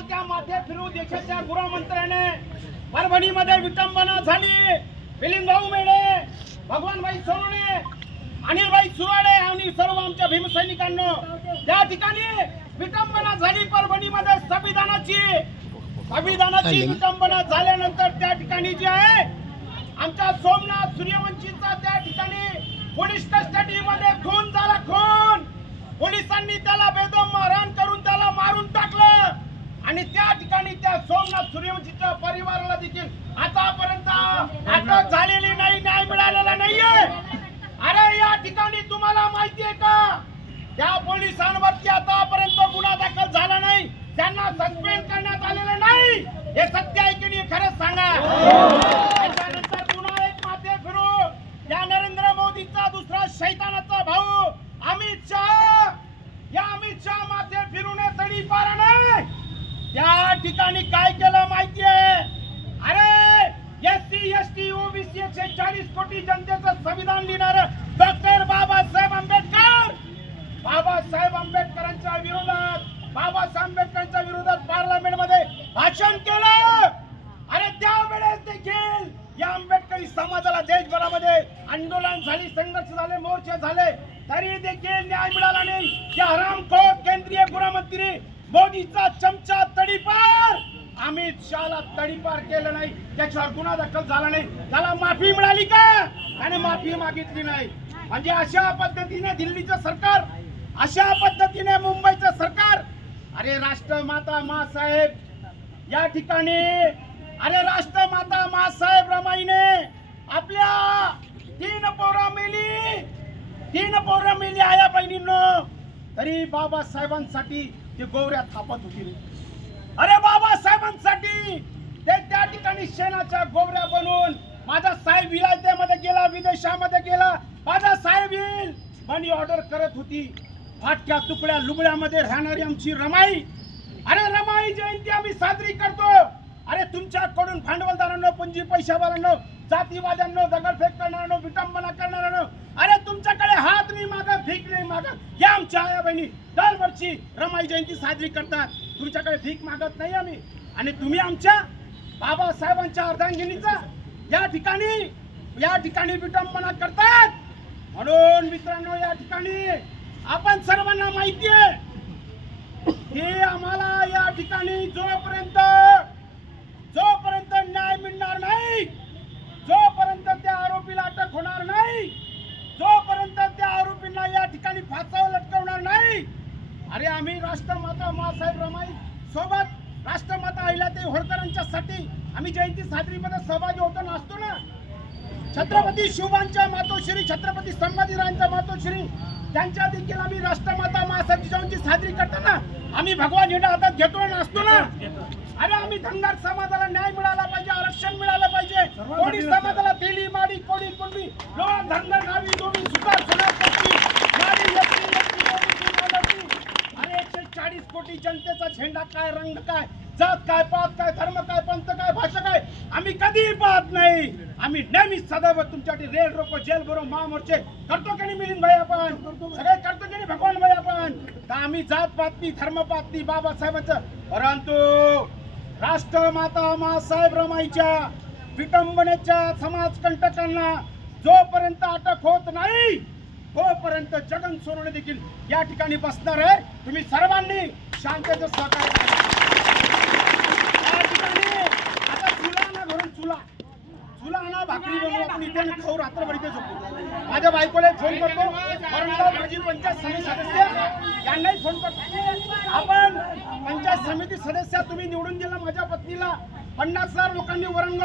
चालत्या माथे फिरू देशाच्या गृहमंत्र्याने परभणीमध्ये विटंबना झाली. मिलिंद भाऊ मेढे भगवानभाई सोनवणे अनिलभाई सुराडे आणि सर्व आमच्या भीमसैनिकांना त्या ठिकाणी विटंबना झाली परभणीमध्ये संविधानाची. संविधानाची विटंबना झाल्यानंतर त्या ठिकाणी जे आहे आमच्या सोमनाथ सूर्यवंशीचा त्या ठिकाणी पोलीस कस्टडी मध्ये खून झाला खून पोलिसांनी त्याला बेदम मारहाण करून त्याला मारून टाकलं आणि त्या ठिकाणी त्या सोमनाथ सूर्यवंशीच्या परिवाराला देखील आतापर्यंत अटक झालेली नाही न्याय मिळालेला नाहीये अरे या ठिकाणी तुम्हाला माहिती आहे का त्या पोलिसांवरती आतापर्यंत गुन्हा दाखल झाला नाही. त्यांना सस्पेंड करण्यात आलेलं नाही. हे सत्य आहे की नाही खरंच सांगा. त्याच्यानंतर पुन्हा एक माथे फिरू या नरेंद्र मोदीचा दुसरा शैतानाचा भाऊ अमित शहा. या अमित शहा माथे फिरून तडी पारा नाही. या ठिकाणी काय केलं माहितीये? अरे S C S T OBC एकशे चाळीस कोटी जनतेचं संविधान लिहिणार समाजाला देशभरामध्ये आंदोलन झाली संघर्ष झाले मोर्चे झाले तरी देखील न्याय मिळाला नाही. त्या हरामखोर केंद्रीय गृहमंत्री मोदीचा चमचा तडीपार. अमित शहाला तडीपार केलं नाही. त्याच्यावर गुन्हा दाखल झाला नाही. त्याला माफी मिळाली का? त्याने माफी मागितली नाही. म्हणजे अशा पद्धतीने दिल्लीचं सरकार अशा पद्धतीने मुंबईचं सरकार अरे राष्ट्रमाता मासाहेब या ठिकाणी अरे राष्ट्रमाता मासाहेब रमाईने आपल्या तीन पोरं मेली तीन पोरं मेली आया बहिणींनो. तरी बाबासाहेबांसाठी ते गोवऱ्या थापत होती अरे बाबासाहेबांसाठी ते त्या ठिकाणी शेणाच्या गोवऱ्या बनवून माझा साहेब विलायतेमध्ये गेला विदेशामध्ये गेला. माझा साहेब येईल. मनी ऑर्डर करत होती. फाटक्या तुकड्या लुगड्यामध्ये राहणारी आमची रमाई. अरे रमाई जयंती आम्ही साजरी करतो. अरे तुमच्याकडून भांडवलदारांनो पुंजी पैशावाल्यांनो जातीवाद्यांनो दगडफेक करणाऱ्यांनो विटंबना करणाऱ्यांनो अरे तुमच्याकडे हात नाही मागत भीक नाही मागत. या आमच्या आया बहिणी दरवर्षी रमाई जयंती साजरी करतात. तुमच्याकडे भीक मागत नाही आम्ही. आणि तुम्ही आमच्या बाबासाहेबांच्या अर्धांगिनीचा या ठिकाणी या ठिकाणी विटंबना करतात. म्हणून मित्रांनो या ठिकाणी आपण सर्वांना माहिती आहे की आम्हाला या ठिकाणी जोपर्यंत जोपर्यंत न्याय मिळणार नाही जोपर्यंत त्या आरोपीला अटक होणार नाही जोपर्यंत त्या आरोपींना या ठिकाणी फासावर लटकवणार नाही अरे आम्ही राष्ट्रमाता मासाहेब रमाई सोबत राष्ट्रमाता अहिल्याताई होळकरांच्यासाठी आम्ही जयंती साजरीमध्ये सहभागी होतो. ना असतो ना? छत्रपती शिवांच्या मातोश्री छत्रपती संभाजीराजांच्या मातोश्री त्यांच्या देखील आम्ही राष्ट्रमाता महासाहेब जिजाऊंची साजरी करताना आम्ही भगवान झेंडा हातात घेतो असतो ना? अरे आम्ही धनगर समाजाला न्याय मिळाला पाहिजे आरक्षण मिळालं पाहिजे. कोणी समाजाला तेली माडी कोणी लोक धनगर नावी दोन्ही सुतार सुनार पट्टी, नारी, यक्ती, यक्ती, ओबीसी, मालवती. अरे एकशे चाळीस कोटी जनतेचा झेंडा काय रंग काय जात काय पात काय धर्म काय पंथ काय भाषा काय आम्ही कधीही पाहत नाही. आम्ही नेहमी सदैव तुमच्यासाठी रेल रोको जेल भरो महामोर्चे करतो की नाही मिलिंद भाई आपण सगळे करतो की नाही भगवान भाई आपण तर आम्ही जात पात नाही धर्म पात नाही बाबासाहेबांचं. परंतु राष्ट्रमाता मासाहेब रमाईच्या विटंबनेच्या समाजकंटकांना जोपर्यंत अटक होत नाही तोपर्यंत जगन सोनवणे देखील या ठिकाणी बसणार आहे. तुम्ही सर्वांनी शांततेचं सहकार्य करा. या ठिकाणी आता चुला ना घरून चुला. चुला ना भाकरी बनवू आपण इथे आणि खाऊ रात्रभर इथे झोपू. माझ्या बायकोला फोन करतो परंतु माझी पंचायत समिती सदस्य यांनाही फोन करतो. आपण पंचायत समिती सदस्य तुम्ही निवडून दिला माझ्या पत्नीला. पन्नास हजार लोकांनी वरंगा